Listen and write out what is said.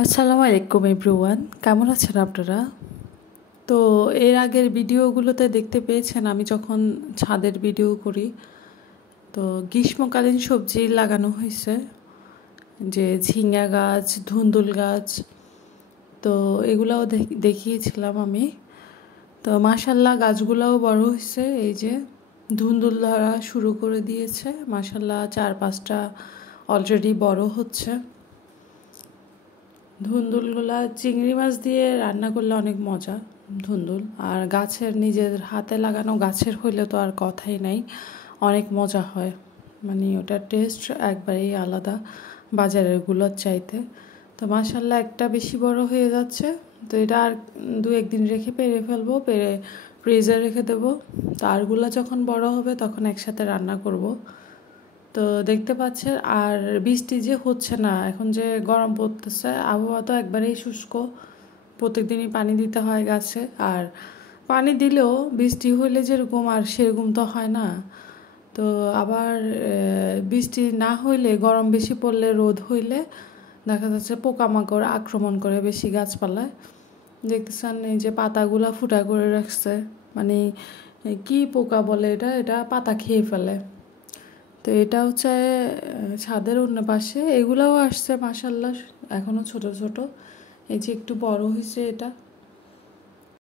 আসসালামু আলাইকুম এভরিওয়ান, কেমন আছেন আপনারা? তো এর আগের ভিডিওগুলোতে দেখতে পেয়েছেন আমি যখন ছাদের ভিডিও করি, তো গ্রীষ্মকালীন সবজি লাগানো হয়েছে, যে ঝিঙ্গা গাছ, ধুন্দুল গাছ, তো এগুলাও দেখিয়েছিলাম আমি। তো মাশাল্লাহ গাছগুলোও বড় হয়েছে, এই যে ধুন্দুল ধরা শুরু করে দিয়েছে, মাশাল্লাহ 4-5টা অলরেডি বড় হচ্ছে। ধুন্দুলগুলা চিংড়ি মাছ দিয়ে রান্না করলে অনেক মজা। ধুন্দুল আর গাছের নিজের হাতে লাগানো গাছের হইলে তো আর কথাই নাই, অনেক মজা হয়। মানে ওটার টেস্ট একবারেই আলাদা বাজারেরগুলোর চাইতে। তো মাশাল্লাহ একটা বেশি বড় হয়ে যাচ্ছে, তো এটা আর 2-1 দিন রেখে পেরে ফেলবো, পেরে ফ্রিজে রেখে দেবো। তো আরগুলো যখন বড় হবে তখন একসাথে রান্না করব। তো দেখতে পাচ্ছেন, আর বৃষ্টি যে হচ্ছে না, এখন যে গরম পড়তেছে, আবহাওয়া তো একবারেই শুষ্ক, প্রত্যেকদিনই পানি দিতে হয় গাছে। আর পানি দিলেও বৃষ্টি হইলে যেরকম আর সেরকম তো হয় না। তো আবার বৃষ্টি না হইলে, গরম বেশি পড়লে, রোদ হইলে দেখা যাচ্ছে পোকামাকড় আক্রমণ করে বেশি গাছপালায়। দেখতেছেন এই যে পাতাগুলা ফুটা করে রাখছে, মানে কি পোকা বলে এটা, এটা পাতা খেয়ে ফেলে। তো এটা হচ্ছে ছাদের অন্য পাশে, এগুলাও আসছে মাশাল্লাহ, এখনও ছোট ছোট। এই যে একটু বড় হয়েছে এটা,